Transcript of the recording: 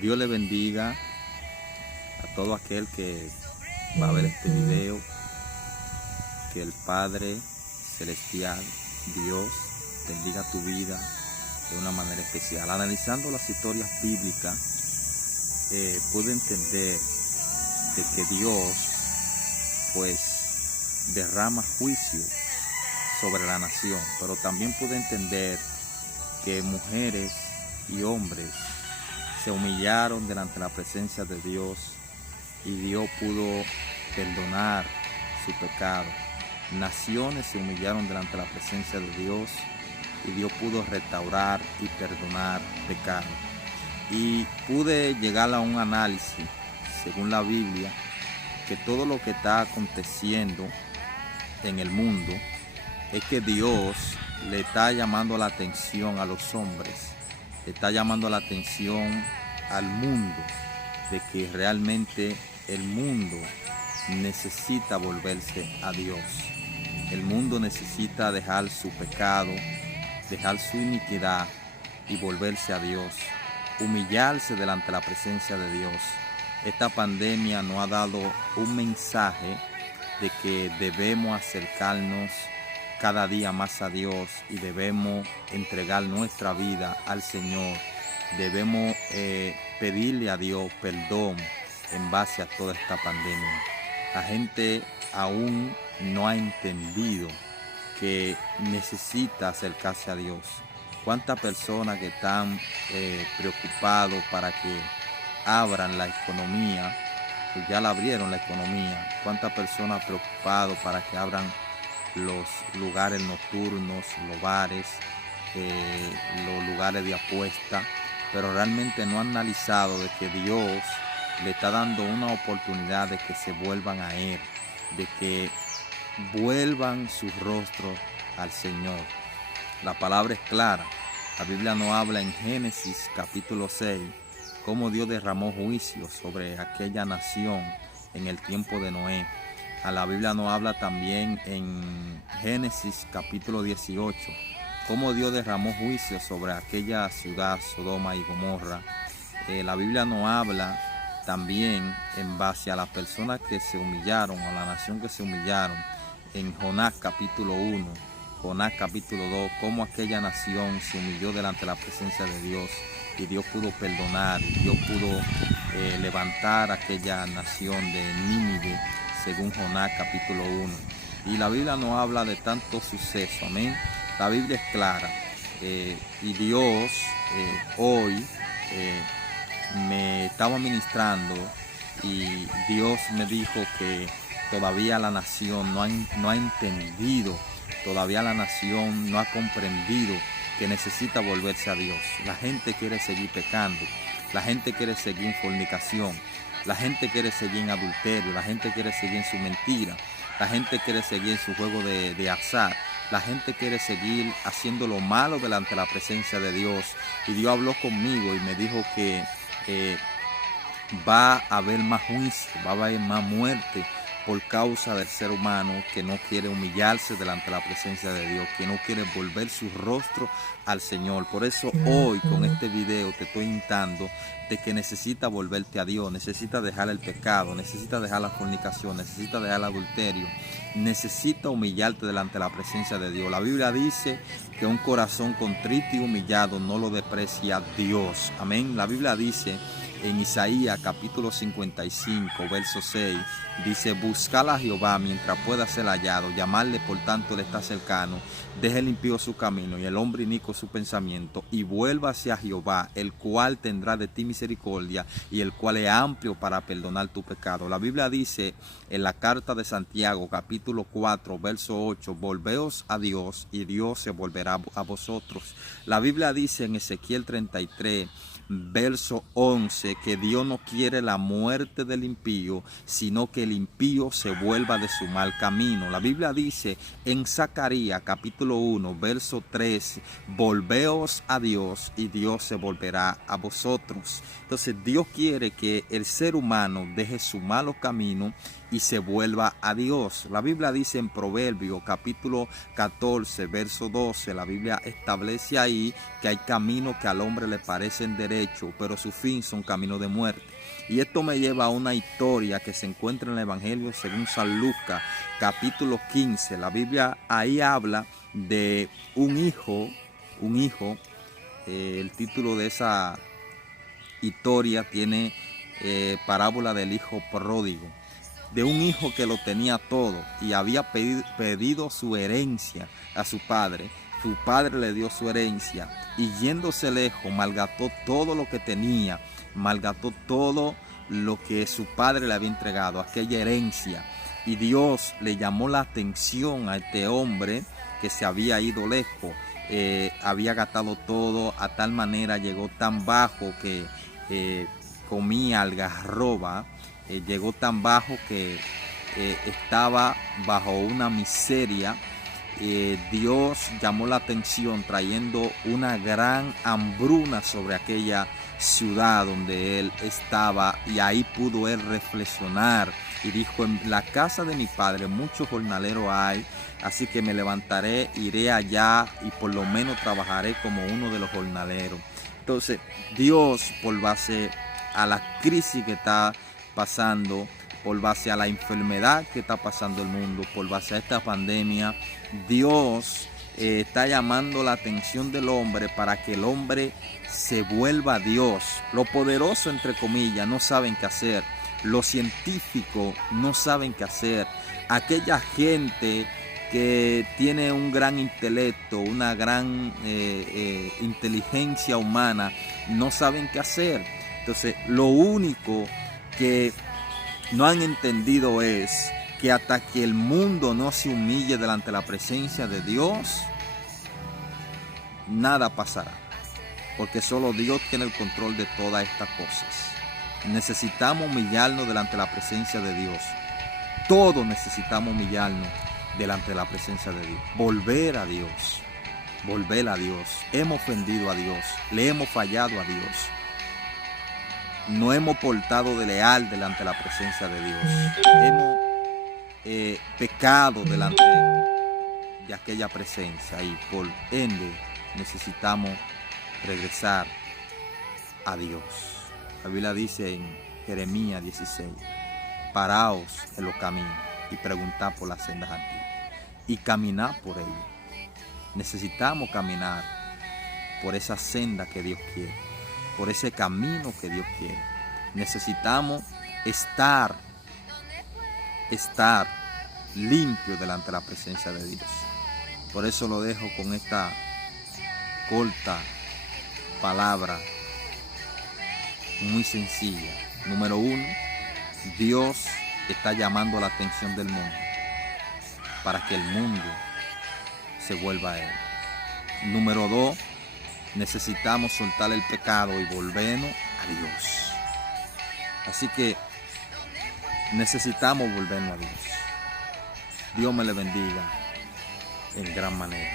Dios le bendiga a todo aquel que va a ver este video. Que el Padre Celestial, Dios, bendiga tu vida de una manera especial. Analizando las historias bíblicas, pude entender de que Dios, pues, derrama juicio sobre la nación, pero también pude entender que mujeres y hombres se humillaron delante de la presencia de Dios y Dios pudo perdonar su pecado. Naciones se humillaron delante de la presencia de Dios y Dios pudo restaurar y perdonar pecado. Y pude llegar a un análisis, según la Biblia, que todo lo que está aconteciendo en el mundo es que Dios le está llamando la atención a los hombres, le está llamando la atención al mundo, de que realmente el mundo necesita volverse a Dios. El mundo necesita dejar su pecado, dejar su iniquidad y volverse a Dios, humillarse delante de la presencia de Dios. Esta pandemia nos ha dado un mensaje de que debemos acercarnos cada día más a Dios y debemos entregar nuestra vida al Señor. Debemos pedirle a Dios perdón en base a toda esta pandemia. La gente aún no ha entendido que necesita acercarse a Dios. ¿Cuántas personas que están preocupados para que abran la economía? Pues ya la abrieron la economía. ¿Cuántas personas preocupadas para que abran los lugares nocturnos, los bares, los lugares de apuesta? Pero realmente no han analizado de que Dios le está dando una oportunidad de que se vuelvan a Él, de que vuelvan sus rostros al Señor. La palabra es clara. La Biblia nos habla en Génesis capítulo 6, cómo Dios derramó juicio sobre aquella nación en el tiempo de Noé. A la Biblia nos habla también en Génesis capítulo 18, cómo Dios derramó juicio sobre aquella ciudad, Sodoma y Gomorra. La Biblia nos habla también en base a las personas que se humillaron, a la nación que se humillaron, en Jonás capítulo 1, Jonás capítulo 2, cómo aquella nación se humilló delante de la presencia de Dios y Dios pudo perdonar, Dios pudo levantar aquella nación de Nínive, según Jonás capítulo 1. Y la Biblia nos habla de tantos sucesos, amén. La Biblia es clara, y Dios hoy me estaba ministrando y Dios me dijo que todavía la nación no ha entendido, todavía la nación no ha comprendido que necesita volverse a Dios. La gente quiere seguir pecando, la gente quiere seguir en fornicación, la gente quiere seguir en adulterio, la gente quiere seguir en su mentira, la gente quiere seguir en su juego de azar. La gente quiere seguir haciendo lo malo delante de la presencia de Dios. Y Dios habló conmigo y me dijo que va a haber más juicio, va a haber más muerte por causa del ser humano que no quiere humillarse delante de la presencia de Dios, que no quiere volver su rostro al Señor. Por eso hoy con este video te estoy instando de que necesita volverte a Dios, necesita dejar el pecado, necesita dejar la fornicación, necesita dejar el adulterio, necesita humillarte delante de la presencia de Dios. La Biblia dice que un corazón contrito y humillado no lo desprecia Dios. Amén. La Biblia dice en Isaías capítulo 55, verso 6, dice: buscar a Jehová mientras pueda ser hallado, llamarle por tanto le está cercano. Deje el impío su camino y el hombre inicuo su pensamiento, y vuélvase a Jehová, el cual tendrá de ti misericordia y el cual es amplio para perdonar tu pecado. La Biblia dice en la carta de Santiago capítulo 4, verso 8: volveos a Dios y Dios se volverá a vosotros. La Biblia dice en Ezequiel 33, verso 11, que Dios no quiere la muerte del impío, sino que el impío se vuelva de su mal camino. La Biblia dice en Zacarías capítulo 1, verso 3, volveos a Dios y Dios se volverá a vosotros. Entonces Dios quiere que el ser humano deje su malo camino y se vuelva a Dios. La Biblia dice en Proverbios capítulo 14, verso 12, la Biblia establece ahí que hay caminos que al hombre le parecen derechos, derecho, pero su fin son caminos de muerte. Y esto me lleva a una historia que se encuentra en el Evangelio según San Lucas, capítulo 15. La Biblia ahí habla de un hijo, el título de esa historia tiene parábola del hijo pródigo, de un hijo que lo tenía todo y había pedido su herencia a su padre. Su padre le dio su herencia y yéndose lejos malgastó todo lo que tenía, malgastó todo lo que su padre le había entregado, aquella herencia. Y Dios le llamó la atención a este hombre que se había ido lejos, había gastado todo, a tal manera llegó tan bajo que comía algarroba, llegó tan bajo que estaba bajo una miseria. Dios llamó la atención trayendo una gran hambruna sobre aquella ciudad donde él estaba, y ahí pudo él reflexionar y dijo: en la casa de mi padre muchos jornaleros hay, así que me levantaré, iré allá y por lo menos trabajaré como uno de los jornaleros. Entonces Dios, por base a la crisis que está pasando, por base a la enfermedad que está pasando el mundo, por base a esta pandemia, Dios está llamando la atención del hombre para que el hombre se vuelva a Dios. Los poderosos, entre comillas, no saben qué hacer. Los científicos no saben qué hacer. Aquella gente que tiene un gran intelecto, una gran inteligencia humana, no saben qué hacer. Entonces, lo único que no han entendido es que hasta que el mundo no se humille delante de la presencia de Dios, nada pasará, porque solo Dios tiene el control de todas estas cosas. Necesitamos humillarnos delante de la presencia de Dios. Todos necesitamos humillarnos delante de la presencia de Dios. Volver a Dios. Volver a Dios. Hemos ofendido a Dios. Le hemos fallado a Dios. No hemos portado de leal delante de la presencia de Dios. Hemos pecado delante de aquella presencia y por ende necesitamos regresar a Dios. La Biblia dice en Jeremías 16: paraos en los caminos y preguntad por las sendas antiguas y caminad por ellas. Necesitamos caminar por esa senda que Dios quiere, por ese camino que Dios quiere. Necesitamos estar limpio delante de la presencia de Dios. Por eso lo dejo con esta corta palabra muy sencilla. Número 1, Dios está llamando la atención del mundo para que el mundo se vuelva a Él. Número 2, necesitamos soltar el pecado y volvernos a Dios. Así que necesitamos volvernos a Dios. Dios me le bendiga en gran manera.